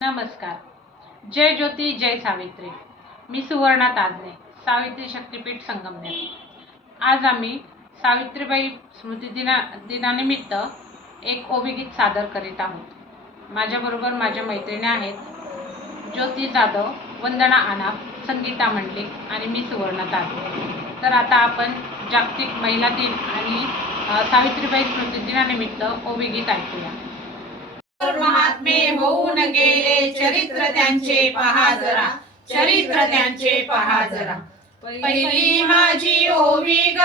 नमस्कार. जय ज्योती जय सावित्री. मी सुवर्णा ताजने सावित्री शक्तीपीठ संगमनेर. आज आम्ही सावित्रीबाई स्मृती दिना दिनानिमित्त एक ओबीगीत सादर करीत आहोत. माझ्याबरोबर माझ्या मैत्रिणी आहेत ज्योती जाधव वंदना आनाप संगीता मंडलिक आणि मी सुवर्णा ताजने. तर आता आपण जागतिक महिला दिन आणि सावित्रीबाई स्मृती दिनानिमित्त ओबीगीत ऐकूया. महात्मे होऊन गेले. चरित्र त्यांचे पहा जरा. चरित्र त्यांचे पहा जरा. पहिली माझी ओवी ग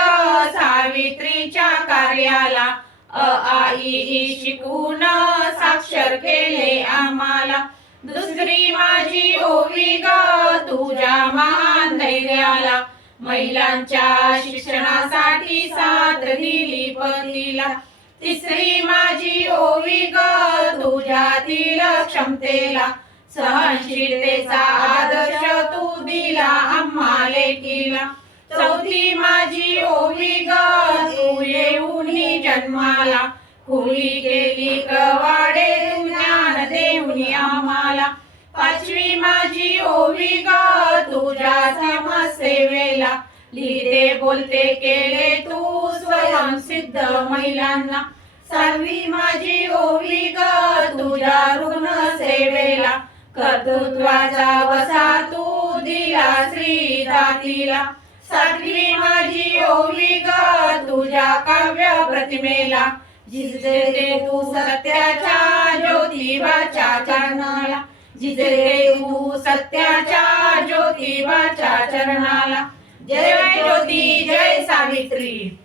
सावित्रीच्या कार्याला. अ आई शिकून साक्षर केले आम्हाला. दुसरी माझी ओवी ग तुझ्या महान धैर्याला. महिलांच्या शिक्षणासाठी साथ दिली पतीला. तिसरी माझी तुझ्यातील सहनशीलतेचा आदर्श तू दिला आम्हा लेकीला चौथी माझी ओवी ग तू येऊन जन्माला. खुली केली कवाडे ज्ञान देऊन आम्हाला पाचवी माझी ओवी ग तुझ्या सेवेला लिहिते बोलते केले तू स्वयं सिद्ध महिलांना. सर्वी माझी ओवी ग तुझ्या रुग्ण कर्तृत्वाचा वसा तू दिला श्री दातीला सातवी माझी ओवी ग तुझ्या काव्य प्रतिमेला. जिजले तू सत्याच्या ज्योतिबाच्या चरणाला. जिजले तू सत्याच्या ज्योतिबाच्या चरणाला. जय ज्योती जय सावित्री.